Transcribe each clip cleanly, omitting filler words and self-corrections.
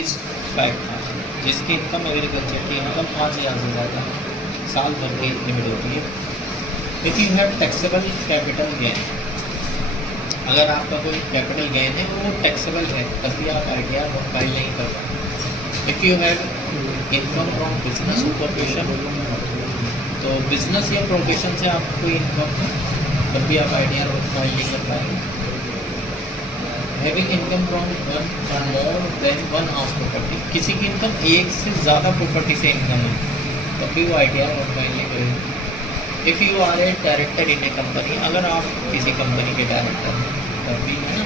₹5,000, जिसकी income agriculture की income 5,000 से ज़्यादा साल भर की लिमिट होती है। If you have taxable capital gain, अगर आपका कोई कैपिटल गेन है वो टैक्सेबल है, तभी आप ITR फाइल नहीं कर सकते। If you have income from business और प्रोफेशन, तो बिजनेस या प्रोफेशन से आपको कोई इनकम है तब भी आप ITR फाइल नहीं कर पाएंगे। हैविंग इनकम फ्रॉम वन और more than one house property, किसी की इनकम एक से ज़्यादा प्रॉपर्टी से इनकम है तब भी वो ITR फाइल नहीं करेंगे। If you are a director in a company, अगर आप किसी कंपनी के डायरेक्टर हैं तब भी है ना।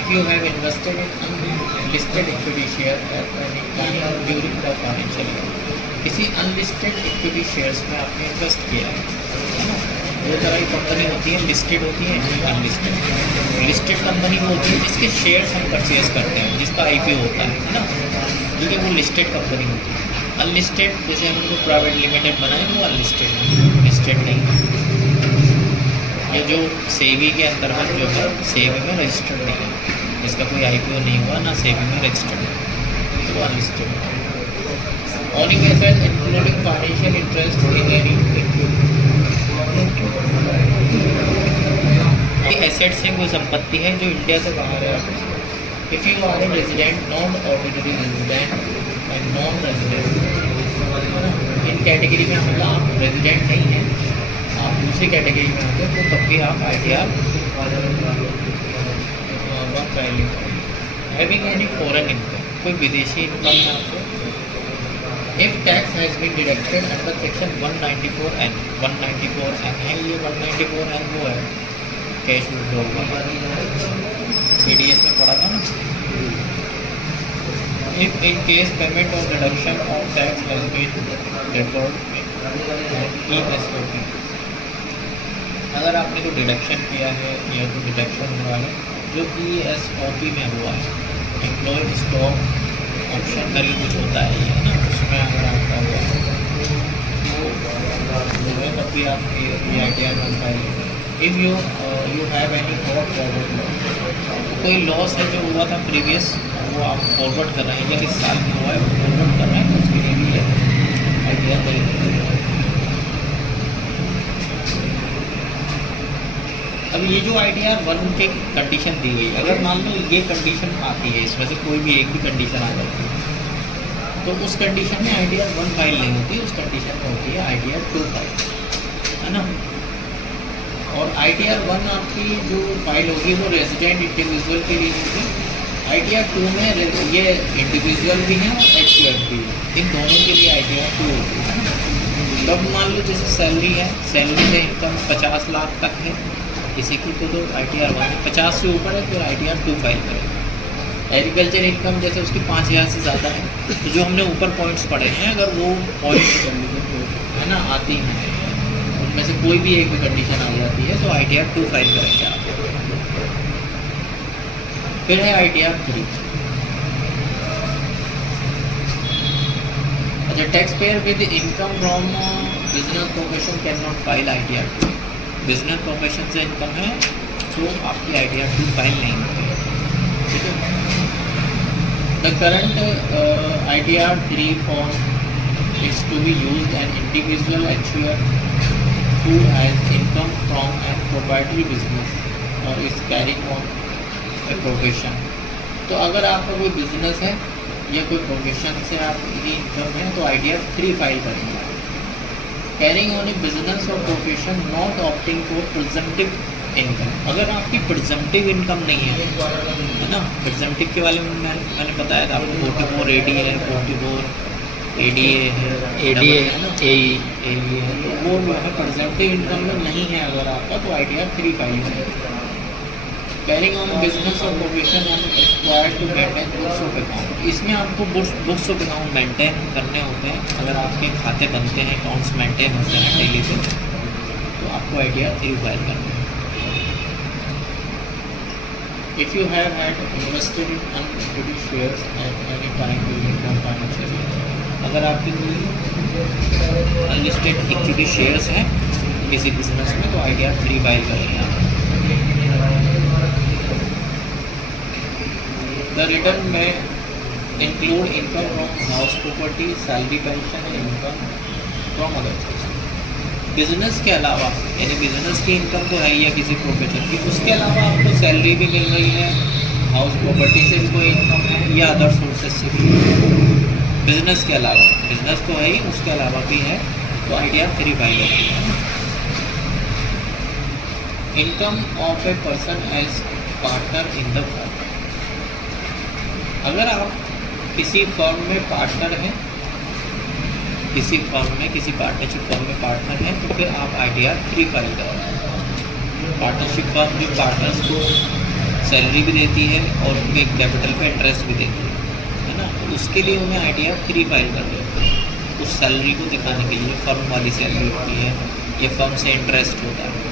If you have invested in unlisted equity share eight any time during the financial year, किसी अनलिस्टेड इक्विटी शेयर्स में आपने इन्वेस्ट किया है ना। दो तरह की कंपनी होती है, लिस्टेड होती है, अनलिस्टेड। लिस्टेड कंपनी वो होती है जिसके शेयर्स हम परचेज करते हैं, जिसका IPO होता है ना, ठीक है, वो लिस्टेड कंपनी होती है। अनलिस्टेड जैसे हम उनको प्राइवेट लिमिटेड बनाए तो वो अनलिस्टेड है, लिस्टेड नहीं। ये जो सेबी के अंतर्गत जो है, सेबी में रजिस्टर्ड नहीं है, इसका कोई IPO नहीं हुआ ना, सेबी में रजिस्टर्ड है, तो वो अनलिस्टेड है। Owning assets including financial interest in any assets है, वो संपत्ति है जो इंडिया से बाहर है। If you are a resident, non ordinary resident and non resident, इन कैटेगरी में मतलब आप रेजिडेंट नहीं हैं, आप दूसरी कैटेगरी में आते हैं, तो तब भी आप ITR फाइल नहीं करेंगे। हैविंग एनी फॉरेन इनकम, कोई विदेशी इनकम है आपको। If tax has been deducted under section 194N, 194N है ये, 194N वो है कैश विड्रॉल का, CDS में पढ़ा था ना। इफ इन केस पेमेंट और deduction of tax has been record ESOP, अगर आपने कोई डिडक्शन किया है या कोई डिडक्शन हुआ है जो ESOP में हुआ है, एम्प्लॉयड स्टॉक ऑप्शन करके कुछ होता है ये ना, उसमें अगर आपका हुआ है तब भी आप ITR file. If you have any forward loss, कोई लॉस है जो हुआ था प्रीवियस, वो आप फॉरवर्ड कर रहे हैं या इस साल में हुआ है वो फॉरवर्ड कर रहे हैं, तो उसके लिए भी ITR करेंगे। अब ये जो ITR 1 की कंडीशन दी गई, अगर मान लो ये कंडीशन आती है, इसमें से कोई भी एक भी कंडीशन आ जाती है, तो उस कंडीशन में ITR 1 फाइल नहीं होती, उस कंडीशन में होती है ITR 2 फाइल, है ना। और ITR 1 आपकी जो फाइल होगी वो रेजिडेंट इंडिविजुअल के लिए होगी, ITR 2 में ये इंडिविजुअल भी है और HUF भी है, इन दोनों के लिए ITR 2 होती है ना। तब मान लो जैसे सैलरी है, सैलरी से इनकम 50 लाख तक है किसी की, तो ITR 1, 50 से ऊपर है फिर ITR 2 फाइल करें। एग्रीकल्चर इनकम जैसे उसकी 5,000 से ज़्यादा है, तो जो हमने ऊपर पॉइंट्स पढ़े हैं, अगर वो पॉइंट्स है ना आती हैं, उनमें से कोई भी एक भी कंडीशन आ जाती है तो ITR 2 फाइल करेंगे आप। फिर है ITR 3। अच्छा, tax payer with income from business profession can not file ITR 2। Business profession से इनकम है तो आपकी ITR 2 फाइल नहीं होती है, ठीक है। The current ITR 3 form is to be used an individual HUF who has income from a proprietary business or is carrying on a profession। तो अगर आपका कोई बिजनेस है या कोई प्रोफेशन से आपकी इनकम है तो ITR 3 फाइल करेंगे। कैरिंग ऑन ए बिजनेस और profession not opting for presumptive income, अगर आपकी प्रिजम्पटिव इनकम नहीं है ना, प्रिजम्पटिव के बारे में मैंने बताया था आपको, 44 AD है, 44 ADA है, ADA है ना, AE है, तो वो जो है प्रिजम्पटिव इनकम में नहीं है अगर आपका, तो ITR 3 फाइल करेंगे। कैरिंग ऑन बिजनेस और profession required to maintain books of account, इसमें आपको बुक्स ऑफ अकाउंट मेंटेन करने होते हैं, अगर आपके खाते बनते हैं, अकाउंट्स मेंटेन होते हैं डेली पे, तो आपको ITR 3 फाइल करना है। If you have had invested in an equity shares at any time during the financial year, अगर आपके कोई अनलिस्टेड इक्विटी शेयर्स हैं किसी बिजनेस में तो ITR 3 फाइल करेंगे आप। द रिटर्न में include income from house property, salary, pension and income from other source. Business के अलावा, यानी बिजनेस की इनकम तो है ही है किसी प्रोफेशन की, उसके अलावा आपको सैलरी भी मिल रही है, हाउस प्रॉपर्टी से भी कोई इनकम है या अदर सोर्सेज से भी। बिजनेस के अलावा, बिजनेस तो है ही, उसके अलावा भी है, तो आइडिया 3 फाइल होती है। Income of a person as partner in the firm. अगर आप किसी फर्म में पार्टनर हैं, किसी फर्म में, किसी पार्टनरशिप फर्म में पार्टनर हैं, तो फिर आप आइडिया 3 फाइल करें। पार्टनरशिप फर्म जो पार्टनर्स को सैलरी भी देती है और उनके कैपिटल पे इंटरेस्ट भी देती है ना, तो उसके लिए उन्हें आइडिया 3 फाइल कर देते हैं। उस सैलरी को दिखाने के लिए फर्म वाली सैलरी होती है, ये फर्म से इंटरेस्ट होता है,